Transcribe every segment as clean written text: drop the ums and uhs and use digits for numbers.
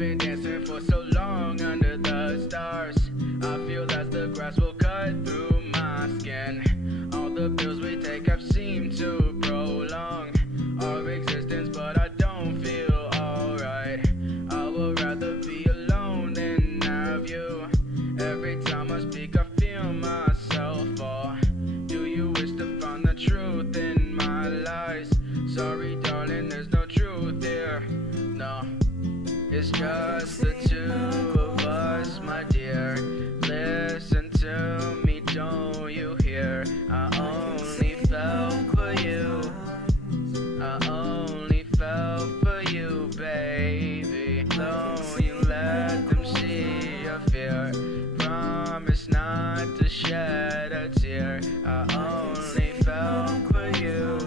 been dancing for so long under the stars. I feel that the grass will cut through my skin. All the pills we take have seemed to prolong our existence, but I don't feel alright. I would rather be alone than have you. Every time I speak I feel myself fall. Do you wish to find the truth in my lies? Sorry darling, there's no truth here. No, it's just the two of us, my dear. Listen to me, don't you hear? I only fell for you. I only fell for you, baby. Don't you let them see your fear. Promise not to shed a tear. I only fell for you.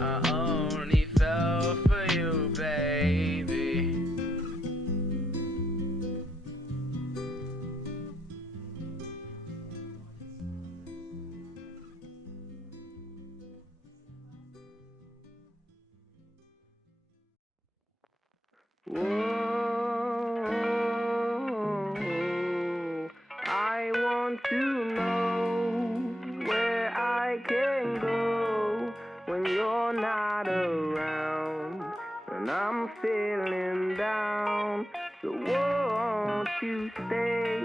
I only fell for you, baby. Whoa, I want to know where I can go when you're not around, and I'm feeling down. So won't you stay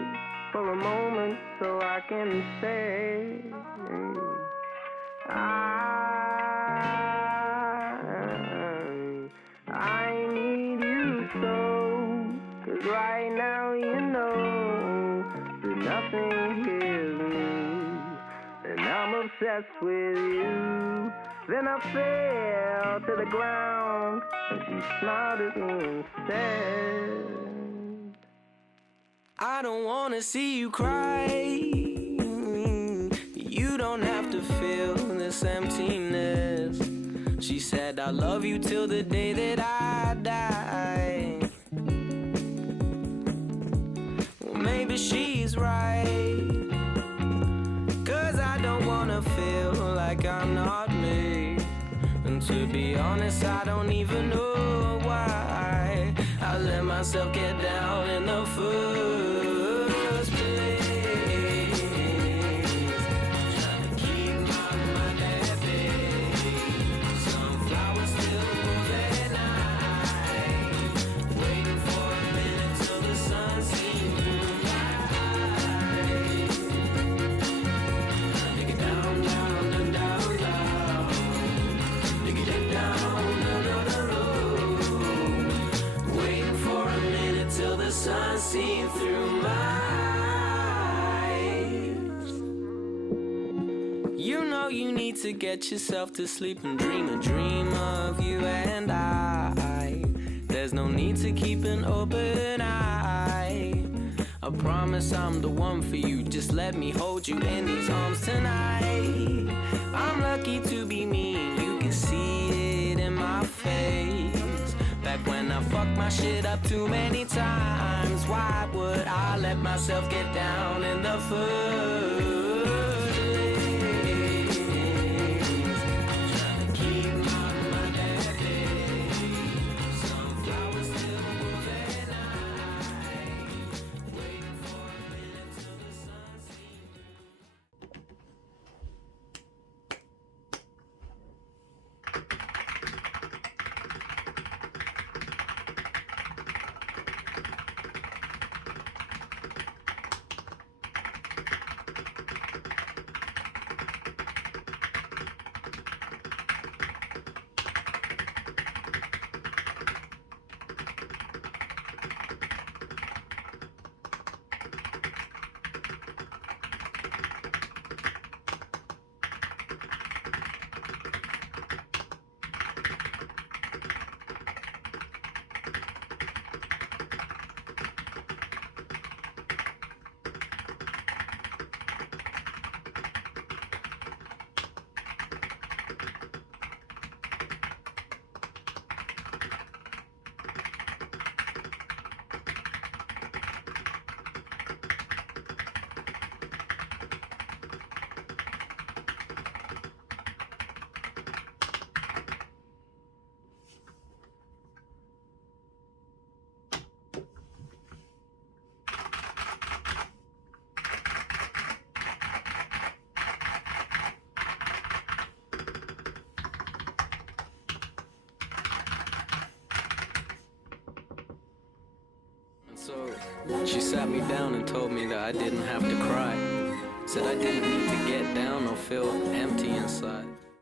for a moment so I can say I need you so, 'cause right now you know that nothing heals me, and I'm obsessed with you. Then I fell to the ground, and she smiled at me and said, I don't wanna see you cry. You don't have to feel this emptiness. She said, I love you till the day that I die. Well, maybe she's right, 'cause I don't wanna feel like I'm not me. And to be honest, I don't even know why I let myself get down in the first place. Trying to keep my mind at bay. Sunflowers still bloom at night. Waiting for a minute till the sun seems through my eyes. Dig it down, down, and down, down. Dig it down, no, no, no, no. Waiting for a minute till the sun seems through my eyes. You know you need to get yourself to sleep and dream a dream of you and I. There's no need to keep an open eye. I promise I'm the one for you. Just let me hold you in these arms tonight. I'm lucky to be me, you can see it in my face. Back when I fucked my shit up too many times, why would I let myself get down in the first place? Trying to keep my mind at bay. Sunflowers still bloom at night. Waiting for a minute till the sun seems through. So she sat me down and told me that I didn't have to cry. Said I didn't need to get down or feel empty inside.